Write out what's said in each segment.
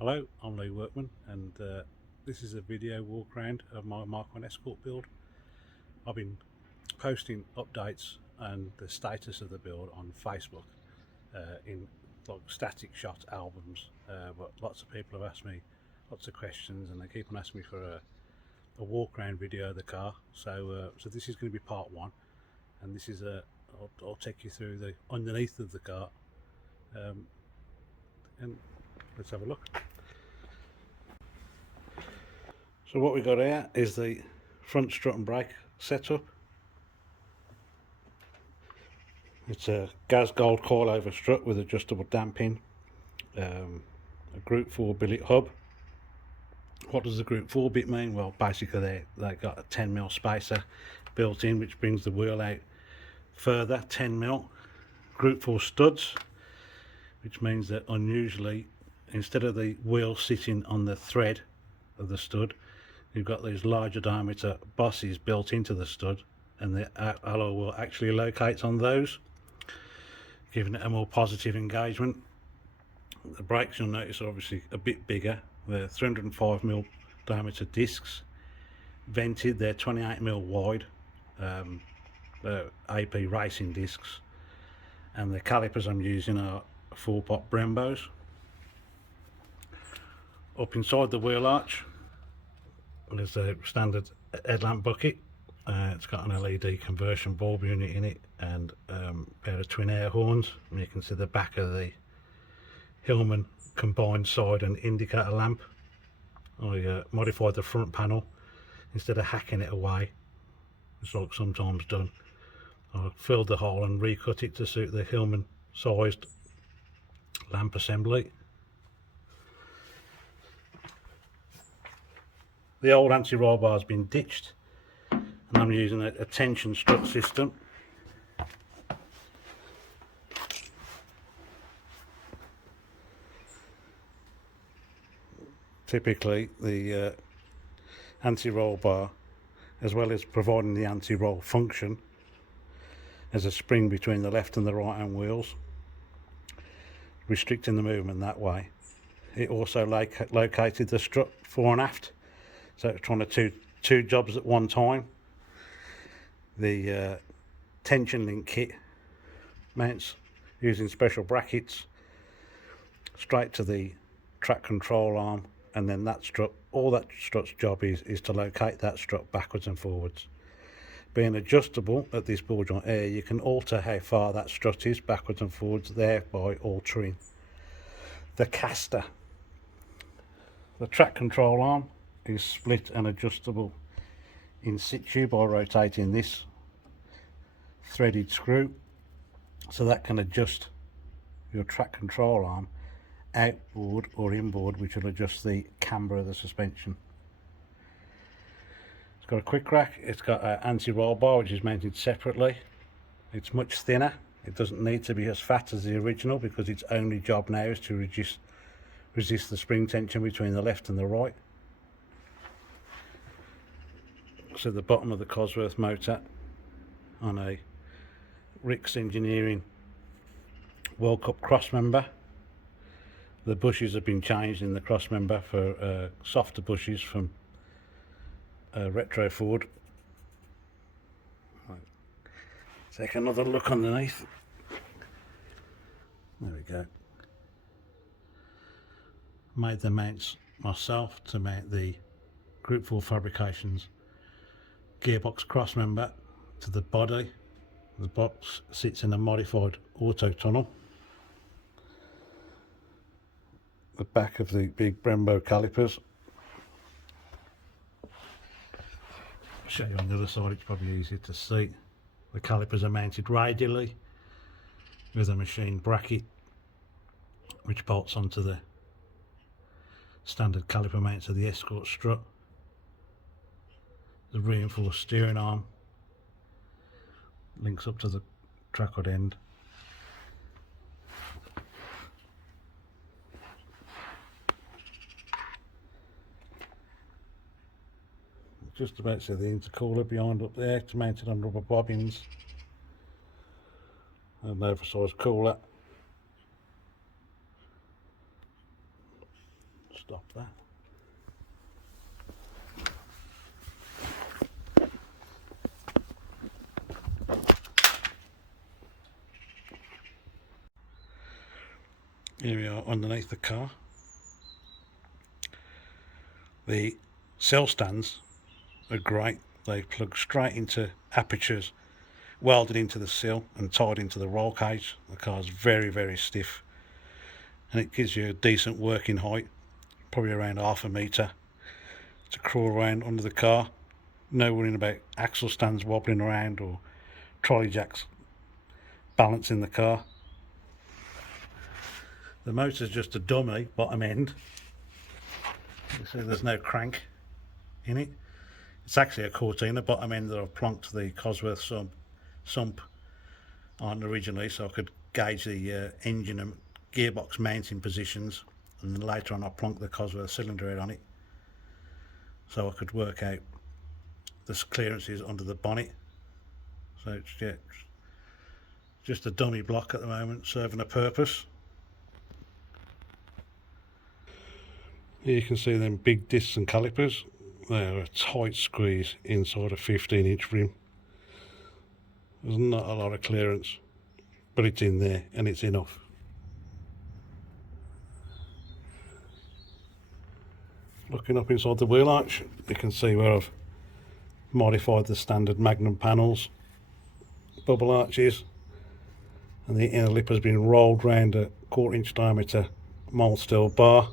Hello, I'm Lee Workman, and this is a video walk around of my Mk1 Escort build. I've been posting updates and the status of the build on Facebook in like static shot albums, but lots of people have asked me lots of questions and they keep on asking me for a walk around video of the car. So this is going to be part one, and this is I'll take you through the underneath of the car, and let's have a look. So what we've got here is the front strut and brake setup. It's a gas gold coilover strut with adjustable damping, a group 4 billet hub. What does the group 4 bit mean? Well, basically they got a 10mm spacer built in, which brings the wheel out further, 10mm. Group 4 studs, which means that unusually, instead of the wheel sitting on the thread of the stud, you've got these larger diameter bosses built into the stud, and the alloy wheel actually locates on those, giving it a more positive engagement. The brakes, you'll notice, are obviously a bit bigger. They're 305mm diameter discs, vented. They're 28mm wide, AP racing discs, and the calipers I'm using are 4-pot Brembos. Up inside the wheel arch, there's a standard headlamp bucket. It's got an LED conversion bulb unit in it, and a pair of twin air horns. And you can see the back of the Hillman combined side and indicator lamp. I modified the front panel. Instead of hacking it away, it's like sometimes done, I filled the hole and recut it to suit the Hillman sized lamp assembly. The old anti-roll bar has been ditched, and I'm using a tension strut system. Typically the anti-roll bar, as well as providing the anti-roll function, has a spring between the left and the right hand wheels, restricting the movement that way. It also located the strut fore and aft, so it's trying to do two jobs at one time. The tension link kit mounts using special brackets straight to the track control arm, and then that strut, all that strut's job is to locate that strut backwards and forwards. Being adjustable at this ball joint here, you can alter how far that strut is backwards and forwards, thereby altering the caster. The track control arm is split and adjustable in situ by rotating this threaded screw, so that can adjust your track control arm outboard or inboard, which will adjust the camber of the suspension. It's got a quick rack. It's got an anti-roll bar which is mounted separately. It's much thinner. It doesn't need to be as fat as the original, because its only job now is to resist the spring tension between the left and the right. So the bottom of the Cosworth motor on a Rick's Engineering World Cup Crossmember. The bushes have been changed in the Crossmember for softer bushes from Retro Ford. Right. Take another look underneath. There we go. Made the mounts myself to mount the Group 4 Fabrications Gearbox Crossmember to the body. The box sits in a modified auto tunnel. The back of the big Brembo calipers. I'll show you on the other side, it's probably easier to see. The calipers are mounted radially with a machine bracket which bolts onto the standard caliper mounts of the Escort strut. The reinforced steering arm links up to the trackward end. Just about to see the intercooler behind up there. It's mounted on rubber bobbins. An oversized cooler. stop that. Here we are underneath the car. The cell stands are great. They plug straight into apertures welded into the sill and tied into the roll cage. The car's very, very stiff, and it gives you a decent working height, probably around ½ metre, to crawl around under the car. No worrying about axle stands wobbling around or trolley jacks balancing the car. The motor's just a dummy bottom end. You see there's no crank in it. It's actually a Cortina bottom end that I've plonked the Cosworth sump on originally, so I could gauge the engine and gearbox mounting positions, and then later on I plonked the Cosworth cylinder head on it so I could work out the clearances under the bonnet. So it's just a dummy block at the moment, serving a purpose. Here you can see them big discs and calipers. They're a tight squeeze inside a 15-inch rim. There's not a lot of clearance, but it's in there and it's enough. Looking up inside the wheel arch, you can see where I've modified the standard Magnum panels, bubble arches, and the inner lip has been rolled round a 1/4 inch diameter mould steel bar.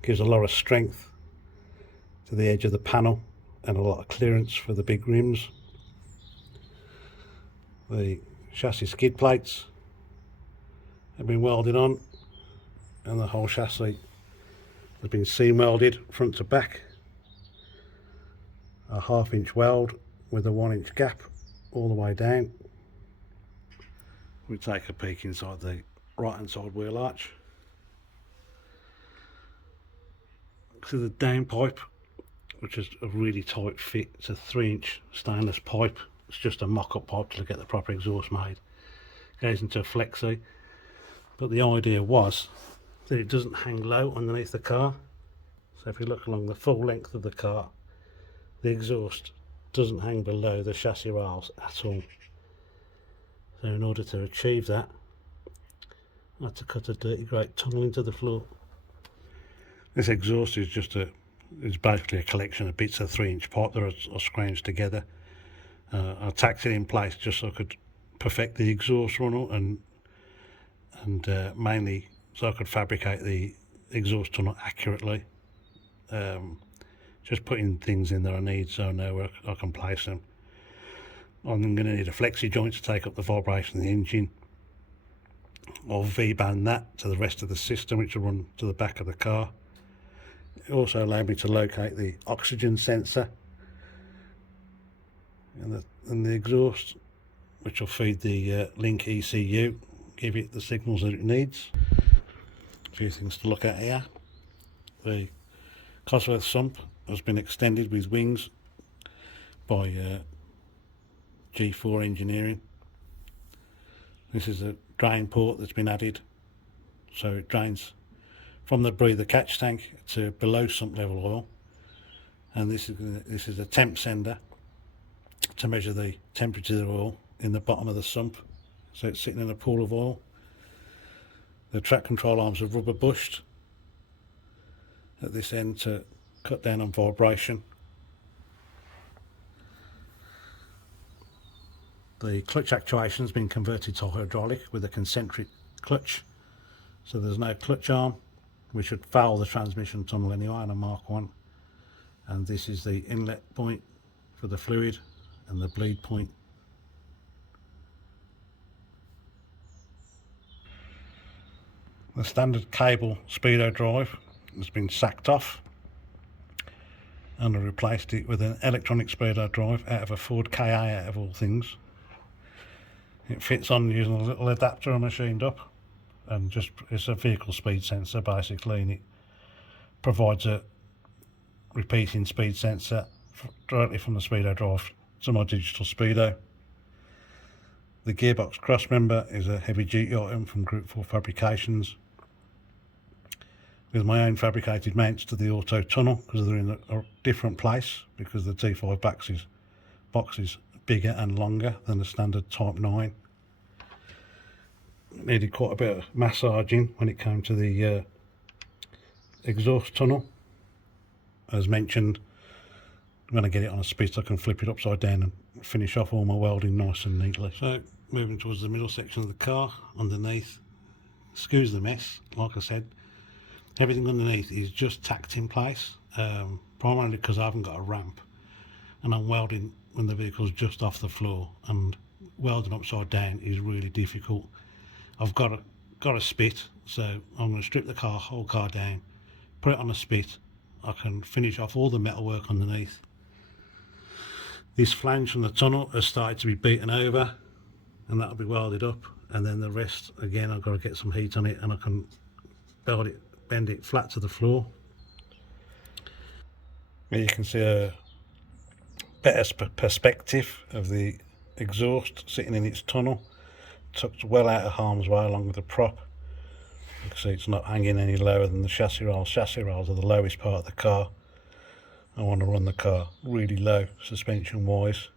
Gives a lot of strength to the edge of the panel and a lot of clearance for the big rims. The chassis skid plates have been welded on, and the whole chassis has been seam welded front to back. A 1/2 inch weld with a 1 inch gap all the way down. We take a peek inside the right hand side wheel arch. To the downpipe, which is a really tight fit. It's a 3-inch stainless pipe. It's just a mock-up pipe to get the proper exhaust made. Goes into a flexi, but the idea was that it doesn't hang low underneath the car. So if you look along the full length of the car, the exhaust doesn't hang below the chassis rails at all. So in order to achieve that, I had to cut a dirty great tunnel into the floor. This exhaust is it's basically a collection of bits of 3-inch pipe that are scrounged together. I tacked it in place just so I could perfect the exhaust runnel and mainly so I could fabricate the exhaust tunnel accurately. Just putting things in that I need so I know where I can place them. I'm going to need a flexi joint to take up the vibration of the engine. I'll V-band that to the rest of the system, which will run to the back of the car. It also allowed me to locate the oxygen sensor and the exhaust, which will feed the link ECU, give it the signals that it needs. A few things to look at here. The Cosworth sump has been extended with wings by G4 Engineering. This is a drain port that's been added, so it drains from the breather catch tank to below sump level oil, and this is a temp sender to measure the temperature of the oil in the bottom of the sump, so it's sitting in a pool of oil. The track control arms are rubber bushed at this end to cut down on vibration. The clutch actuation has been converted to hydraulic with a concentric clutch, so there's no clutch arm. We should foul the transmission tunnel anyway on a Mk1, and this is the inlet point for the fluid and the bleed point. The standard cable speedo drive has been sacked off, and I replaced it with an electronic speedo drive out of a Ford KA, out of all things. It fits on using a little adapter I machined up, and just it's a vehicle speed sensor basically, and it provides a repeating speed sensor directly from the speedo drive to my digital speedo. The Gearbox Crossmember is a heavy duty item from Group 4 Fabrications, with my own fabricated mounts to the auto tunnel, because they're in a different place, because the T5 box is bigger and longer than the standard Type 9. It needed quite a bit of massaging when it came to the exhaust tunnel. As mentioned, when I get it on a spit I can flip it upside down and finish off all my welding nice and neatly. So moving towards the middle section of the car, underneath, excuse the mess, like I said, everything underneath is just tacked in place, primarily because I haven't got a ramp and I'm welding when the vehicle's just off the floor, and welding upside down is really difficult. I've got a spit, so I'm going to strip the whole car down, put it on a spit. I can finish off all the metalwork underneath. This flange from the tunnel has started to be beaten over, and that'll be welded up, and then the rest, again, I've got to get some heat on it and I can bend it flat to the floor. Here you can see a better perspective of the exhaust sitting in its tunnel, tucked well out of harm's way along with the prop. You can see it's not hanging any lower than the chassis rails. Chassis rails are the lowest part of the car. I want to run the car really low suspension wise,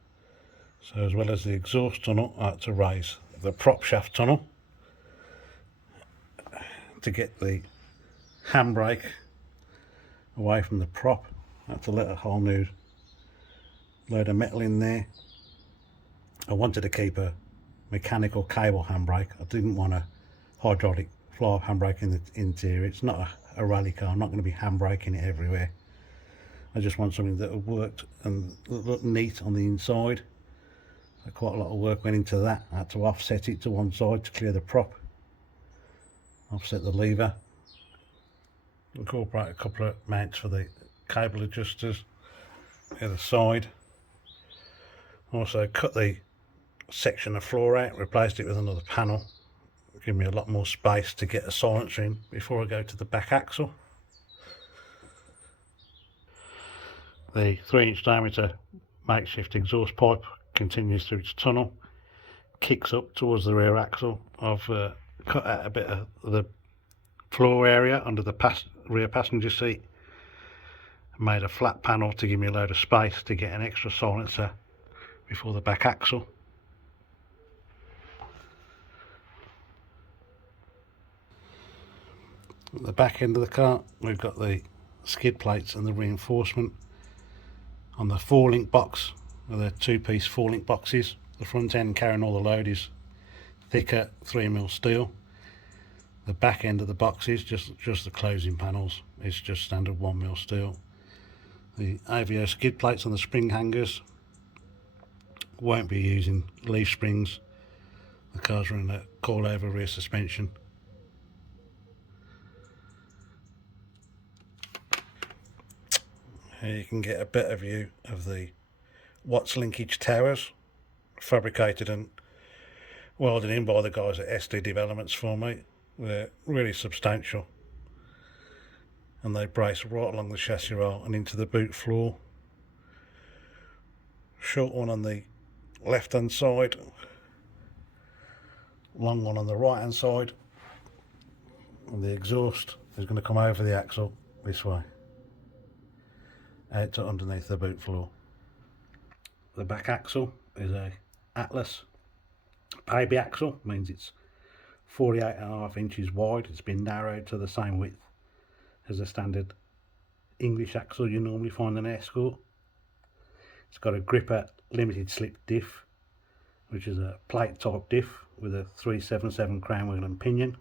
so as well as the exhaust tunnel I had to raise the prop shaft tunnel to get the handbrake away from the prop. I had to let a whole new load of metal in there. I wanted to keep a mechanical cable handbrake. I didn't want a hydraulic fly-off handbrake in the interior. It's not a rally car. I'm not going to be handbraking it everywhere. I just want something that worked and looked neat on the inside. So quite a lot of work went into that. I had to offset it to one side to clear the prop, offset the lever, incorporate a couple of mounts for the cable adjusters the other side. Also cut the section of floor out, replaced it with another panel, give me a lot more space to get a silencer in before I go to the back axle. The 3-inch diameter makeshift exhaust pipe continues through its tunnel, kicks up towards the rear axle. I've cut out a bit of the floor area under the rear passenger seat, made a flat panel to give me a load of space to get an extra silencer before the back axle. At the back end of the car we've got the skid plates and the reinforcement on the 4-link box. They're 2-piece 4-link boxes. The front end carrying all the load is thicker 3mm steel. The back end of the boxes, just the closing panels, is just standard 1mm steel. The AVO skid plates on the spring hangers, won't be using leaf springs. The car's running a coilover rear suspension. Here you can get a better view of the Watts linkage towers, fabricated and welded in by the guys at SD Developments for me. They're really substantial and they brace right along the chassis rail and into the boot floor. Short one on the left hand side, long one on the right hand side, and the exhaust is going to come over the axle this way out to underneath the boot floor. The back axle is a Atlas baby axle, means it's 48.5 inches wide. It's been narrowed to the same width as a standard English axle you normally find in an Escort. It's got a gripper limited slip diff, which is a plate type diff with a 377 crown wheel and pinion.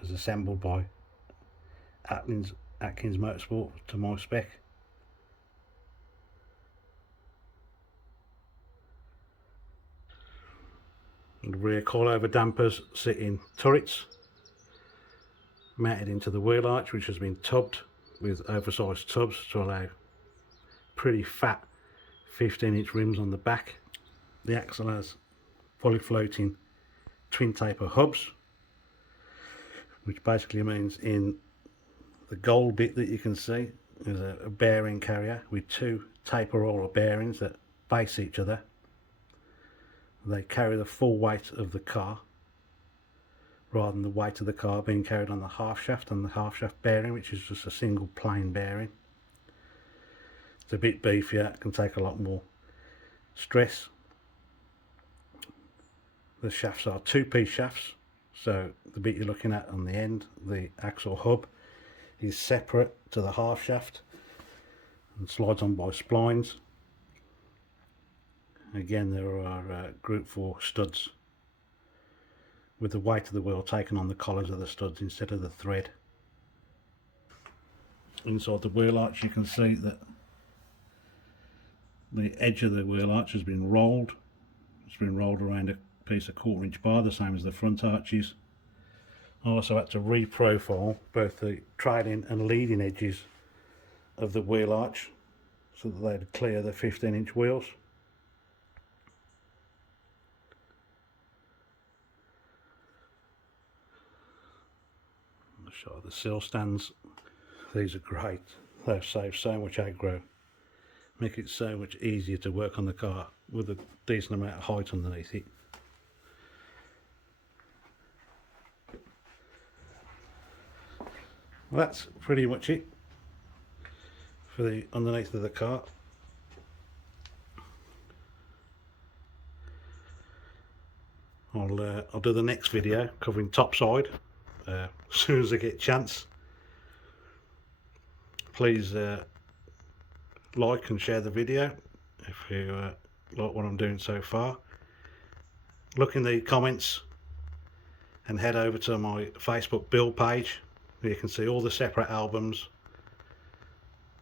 It's assembled by Atkins Motorsport to my spec. And the rear coilover dampers sit in turrets mounted into the wheel arch, which has been tubbed with oversized tubs to allow pretty fat 15-inch rims on the back. The axle has fully floating twin taper hubs, which basically means in the gold bit that you can see is a bearing carrier with 2 taper roller bearings that face each other. They carry the full weight of the car rather than the weight of the car being carried on the half shaft and the half shaft bearing, which is just a single plain bearing. It's a bit beefier, it can take a lot more stress. The shafts are two-piece shafts, so the bit you're looking at on the end, the axle hub, is separate to the half shaft and slides on by splines. Again, there are Group 4 studs with the weight of the wheel taken on the collars of the studs instead of the thread. Inside the wheel arch you can see that the edge of the wheel arch has been rolled. It's been rolled around a piece of 1/4 inch bar, the same as the front arches. I also had to re-profile both the trailing and leading edges of the wheel arch so that they'd clear the 15-inch wheels. I'll show the sill stands. These are great. They've saved so much aggro, make it so much easier to work on the car with a decent amount of height underneath it. Well, that's pretty much it for the underneath of the car. I'll do the next video covering topside as soon as I get a chance. Please like and share the video if you like what I'm doing so far. Look in the comments and head over to my Facebook build page where you can see all the separate albums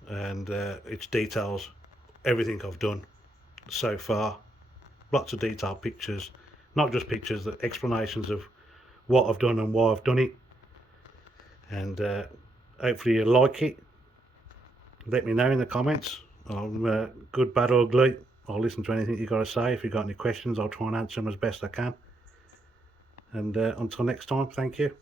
and it details everything I've done so far. Lots of detailed pictures, not just pictures, the explanations of what I've done and why I've done it. And hopefully you like it. Let me know in the comments. I'm good, bad, ugly. I'll listen to anything you got to say. If you've got any questions, I'll try and answer them as best I can. And until next time, thank you.